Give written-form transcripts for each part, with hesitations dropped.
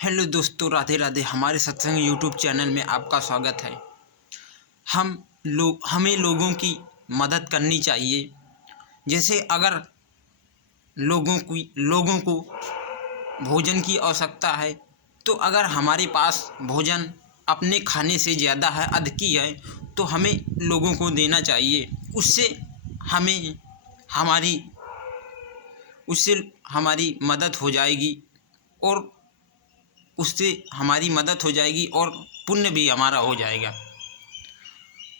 Hello दोस्तों, राधे राधे। हमारे सत्संग यूट्यूब चैनल में आपका स्वागत है। हमें लोगों की मदद करनी चाहिए। जैसे अगर लोगों को भोजन की आवश्यकता है, तो अगर हमारे पास भोजन अपने खाने से ज़्यादा है, अधिक है, तो हमें लोगों को देना चाहिए। हमें हमारी उससे हमारी मदद हो जाएगी और उससे हमारी मदद हो जाएगी और पुण्य भी हमारा हो जाएगा।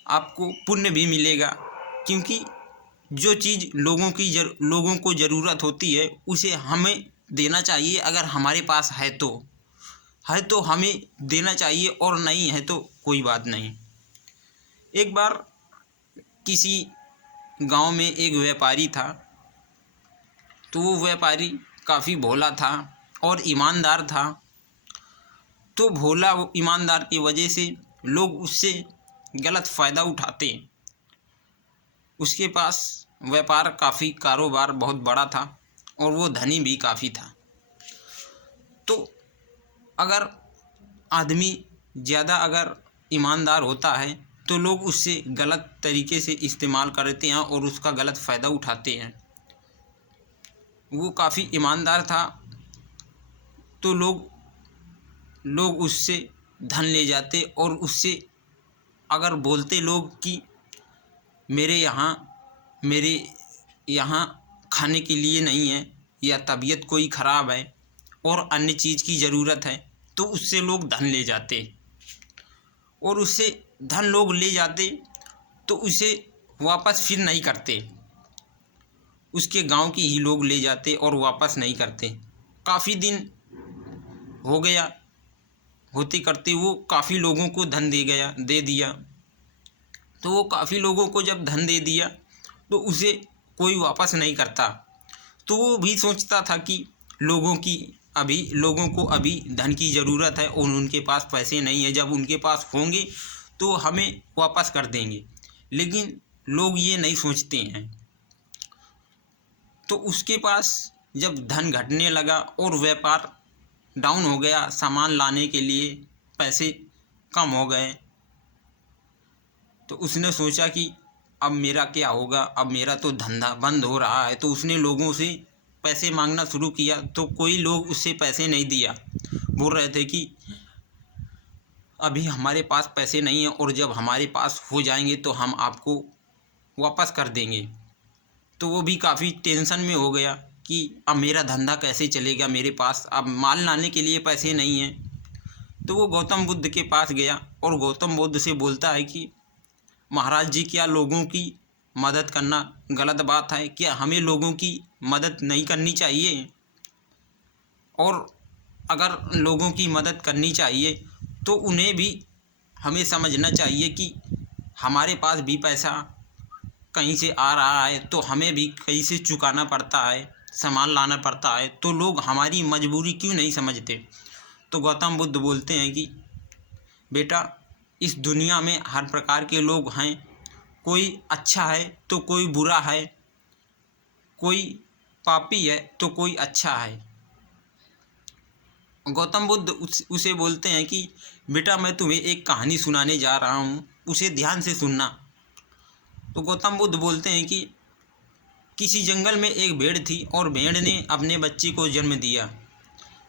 आपको पुण्य भी मिलेगा, क्योंकि जो चीज़ लोगों को ज़रूरत होती है उसे हमें देना चाहिए। अगर हमारे पास है तो हमें देना चाहिए, और नहीं है तो कोई बात नहीं। एक बार किसी गांव में एक व्यापारी था। तो वो व्यापारी काफ़ी भोला था और ईमानदार था। तो भोला ईमानदार की वजह से लोग उससे गलत फ़ायदा उठाते। उसके पास कारोबार बहुत बड़ा था और वो धनी भी काफ़ी था। तो अगर आदमी ज़्यादा अगर ईमानदार होता है तो लोग उससे गलत तरीके से इस्तेमाल करते हैं और उसका गलत फ़ायदा उठाते हैं। वो काफ़ी ईमानदार था, तो लोग उससे धन ले जाते और उससे अगर बोलते लोग कि मेरे यहाँ खाने के लिए नहीं है, या तबीयत कोई ख़राब है और अन्य चीज़ की ज़रूरत है, तो उससे लोग धन ले जाते। और उससे धन लोग ले जाते तो उसे वापस फिर नहीं करते। उसके गांव की ही लोग ले जाते और वापस नहीं करते। काफ़ी दिन हो गया, होते करते वो काफ़ी लोगों को धन दे दिया। तो वो काफ़ी लोगों को जब धन दे दिया तो उसे कोई वापस नहीं करता। तो वो भी सोचता था कि लोगों को अभी धन की ज़रूरत है और उनके पास पैसे नहीं है। जब उनके पास होंगे तो हमें वापस कर देंगे। लेकिन लोग ये नहीं सोचते हैं। तो उसके पास जब धन घटने लगा और व्यापार डाउन हो गया, सामान लाने के लिए पैसे कम हो गए, तो उसने सोचा कि अब मेरा क्या होगा, अब मेरा तो धंधा बंद हो रहा है। तो उसने लोगों से पैसे मांगना शुरू किया। तो कोई लोग उससे पैसे नहीं दिया, बोल रहे थे कि अभी हमारे पास पैसे नहीं हैं और जब हमारे पास हो जाएंगे तो हम आपको वापस कर देंगे। तो वो भी काफ़ी टेंशन में हो गया कि अब मेरा धंधा कैसे चलेगा, मेरे पास अब माल लाने के लिए पैसे नहीं हैं। तो वो गौतम बुद्ध के पास गया और गौतम बुद्ध से बोलता है कि महाराज जी, क्या लोगों की मदद करना गलत बात है? क्या हमें लोगों की मदद नहीं करनी चाहिए? और अगर लोगों की मदद करनी चाहिए तो उन्हें भी हमें समझना चाहिए कि हमारे पास भी पैसा कहीं से आ रहा है, तो हमें भी कहीं से चुकाना पड़ता है, सामान लाना पड़ता है। तो लोग हमारी मजबूरी क्यों नहीं समझते? तो गौतम बुद्ध बोलते हैं कि बेटा, इस दुनिया में हर प्रकार के लोग हैं। कोई अच्छा है तो कोई बुरा है, कोई पापी है तो कोई अच्छा है। गौतम बुद्ध उसे बोलते हैं कि बेटा, मैं तुम्हें एक कहानी सुनाने जा रहा हूँ, उसे ध्यान से सुनना। तो गौतम बुद्ध बोलते हैं कि किसी जंगल में एक भेड़ थी और भेड़ ने अपने बच्चे को जन्म दिया।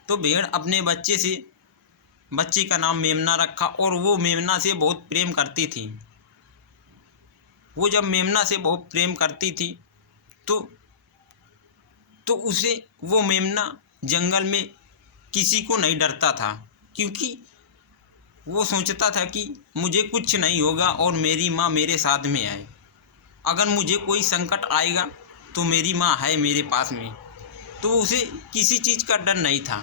तो भेड़ अपने बच्चे का नाम मेमना रखा और वो मेमना से बहुत प्रेम करती थी। वो जब मेमना से बहुत प्रेम करती थी तो उसे वो मेमना जंगल में किसी को नहीं डरता था, क्योंकि वो सोचता था कि मुझे कुछ नहीं होगा और मेरी माँ मेरे साथ में है। अगर मुझे कोई संकट आएगा तो मेरी माँ है मेरे पास में। तो उसे किसी चीज़ का डर नहीं था।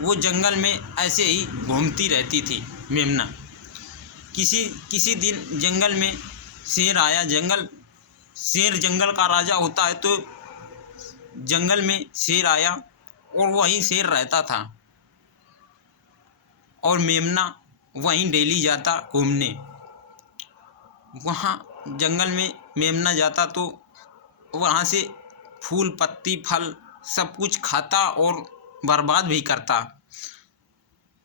वो जंगल में ऐसे ही घूमती रहती थी मेमना। किसी दिन जंगल में शेर आया। शेर जंगल का राजा होता है। तो जंगल में शेर आया और वहीं शेर रहता था और मेमना वहीं डेली जाता घूमने। वहाँ जंगल में मेमना जाता तो वहाँ से फूल पत्ती फल सब कुछ खाता और बर्बाद भी करता।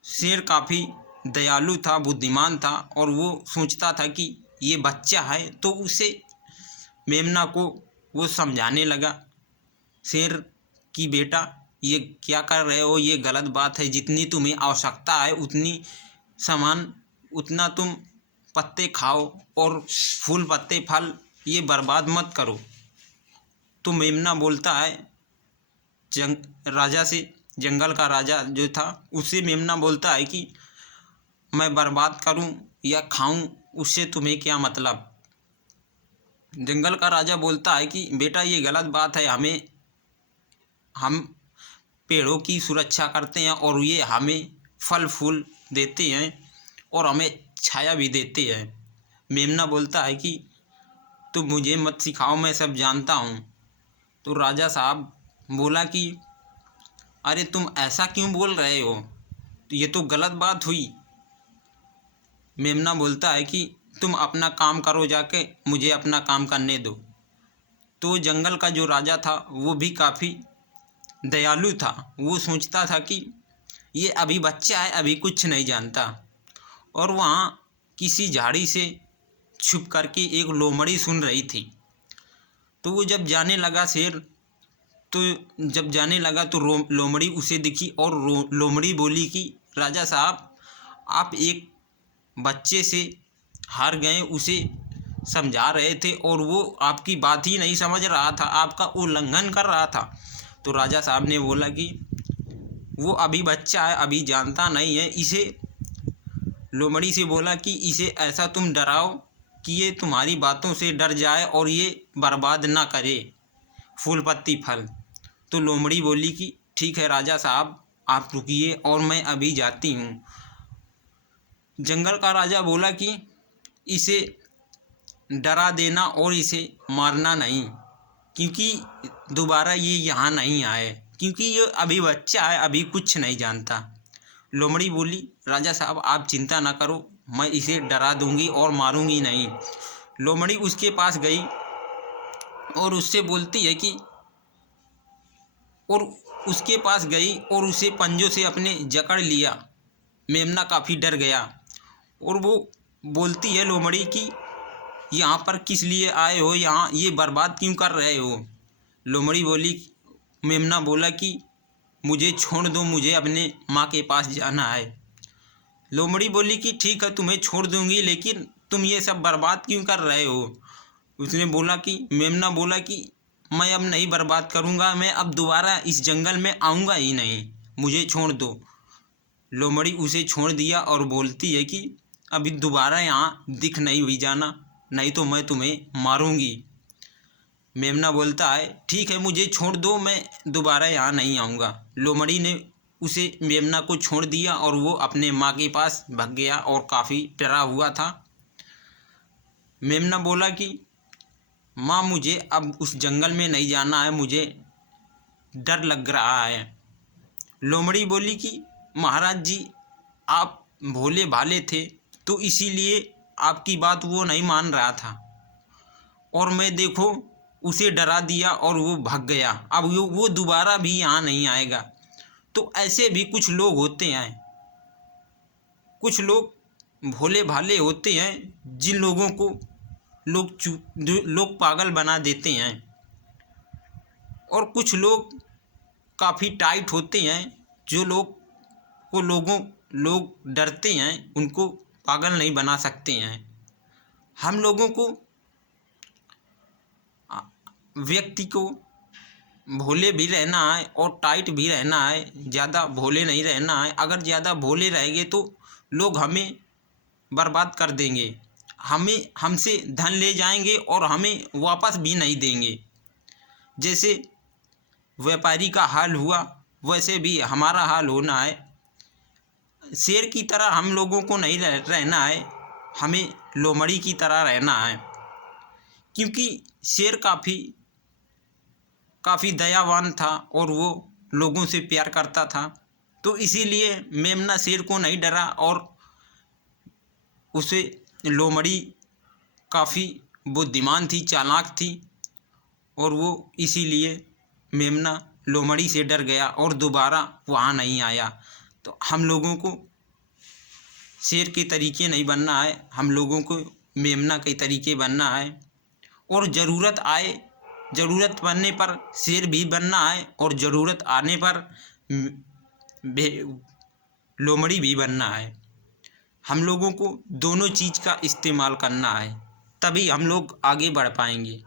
शेर काफ़ी दयालु था, बुद्धिमान था, और वो सोचता था कि ये बच्चा है, तो उसे मेमना को वो समझाने लगा, शेर की बेटा ये क्या कर रहे हो, ये गलत बात है, जितनी तुम्हें आवश्यकता है उतना तुम पत्ते खाओ और फूल पत्ते फल ये बर्बाद मत करो। तो मेमना बोलता है राजा से, जंगल का राजा जो था उससे मेमना बोलता है कि मैं बर्बाद करूं या खाऊं उससे तुम्हें क्या मतलब। जंगल का राजा बोलता है कि बेटा ये गलत बात है, हम पेड़ों की सुरक्षा करते हैं और ये हमें फल फूल देते हैं और हमें छाया भी देते हैं। मेमना बोलता है कि तुम मुझे मत सिखाओ, मैं सब जानता हूँ। तो राजा साहब बोला कि अरे तुम ऐसा क्यों बोल रहे हो, ये तो गलत बात हुई। मेमना बोलता है कि तुम अपना काम करो, जाके मुझे अपना काम करने दो। तो जंगल का जो राजा था वो भी काफ़ी दयालु था। वो सोचता था कि ये अभी बच्चा है, अभी कुछ नहीं जानता। और वहाँ किसी झाड़ी से छुप करके एक लोमड़ी सुन रही थी। तो वो जब जाने लगा तो लोमड़ी उसे दिखी और लोमड़ी बोली कि राजा साहब आप एक बच्चे से हार गए, उसे समझा रहे थे और वो आपकी बात ही नहीं समझ रहा था, आपका उल्लंघन कर रहा था। तो राजा साहब ने बोला कि वो अभी बच्चा है, अभी जानता नहीं है, इसे लोमड़ी से बोला कि इसे ऐसा तुम डराओ कि ये तुम्हारी बातों से डर जाए और ये बर्बाद ना करे फूल पत्ती फल। तो लोमड़ी बोली कि ठीक है राजा साहब आप रुकिए और मैं अभी जाती हूँ। जंगल का राजा बोला कि इसे डरा देना और इसे मारना नहीं, क्योंकि दोबारा ये यहाँ नहीं आए, क्योंकि ये अभी बच्चा है, अभी कुछ नहीं जानता। लोमड़ी बोली राजा साहब आप चिंता ना करो, मैं इसे डरा दूंगी और मारूंगी नहीं। लोमड़ी उसके पास गई और उससे बोलती है कि और उसके पास गई और उसे पंजों से अपने जकड़ लिया। मेमना काफ़ी डर गया और वो बोलती है लोमड़ी कि यहाँ पर किस लिए आए हो, यहाँ ये बर्बाद क्यों कर रहे हो। लोमड़ी बोली, मेमना बोला कि मुझे छोड़ दो, मुझे अपने माँ के पास जाना है। लोमड़ी बोली कि ठीक है तुम्हें छोड़ दूंगी, लेकिन तुम ये सब बर्बाद क्यों कर रहे हो। मेमना बोला कि मैं अब नहीं बर्बाद करूँगा, मैं अब दोबारा इस जंगल में आऊँगा ही नहीं, मुझे छोड़ दो। लोमड़ी उसे छोड़ दिया और बोलती है कि अभी दोबारा यहाँ दिख नहीं भी जाना, नहीं तो मैं तुम्हें मारूंगी। मेमना बोलता है ठीक है मुझे छोड़ दो, मैं दोबारा यहाँ नहीं आऊँगा। लोमड़ी ने उसे मेमना को छोड़ दिया और वो अपने माँ के पास भाग गया और काफ़ी डरा हुआ था। मेमना बोला कि माँ मुझे अब उस जंगल में नहीं जाना है, मुझे डर लग रहा है। लोमड़ी बोली कि महाराज जी आप भोले भाले थे तो इसीलिए आपकी बात वो नहीं मान रहा था, और मैं देखो उसे डरा दिया और वो भाग गया, अब वो दोबारा भी यहाँ नहीं आएगा। तो ऐसे भी कुछ लोग होते हैं, कुछ लोग भोले भाले होते हैं जिन लोगों को लोग पागल बना देते हैं, और कुछ लोग काफ़ी टाइट होते हैं जो लोग डरते हैं, उनको पागल नहीं बना सकते हैं। हम लोगों को व्यक्ति को भोले भी रहना है और टाइट भी रहना है, ज़्यादा भोले नहीं रहना है। अगर ज़्यादा भोले रहेंगे तो लोग हमें बर्बाद कर देंगे, हमसे धन ले जाएंगे और हमें वापस भी नहीं देंगे। जैसे व्यापारी का हाल हुआ वैसे भी हमारा हाल होना है। शेर की तरह हम लोगों को नहीं रहना है, हमें लोमड़ी की तरह रहना है, क्योंकि शेर काफ़ी दयावान था और वो लोगों से प्यार करता था। तो इसीलिए मेमना शेर को नहीं डरा और उसे लोमड़ी काफ़ी बुद्धिमान थी, चालाक थी, और वो इसीलिए मेमना लोमड़ी से डर गया और दोबारा वहाँ नहीं आया। तो हम लोगों को शेर के तरीके नहीं बनना है, हम लोगों को मेमना के तरीके बनना है। और ज़रूरत बनने पर शेर भी बनना है और ज़रूरत आने पर लोमड़ी भी बनना है। हम लोगों को दोनों चीज़ का इस्तेमाल करना है, तभी हम लोग आगे बढ़ पाएंगे।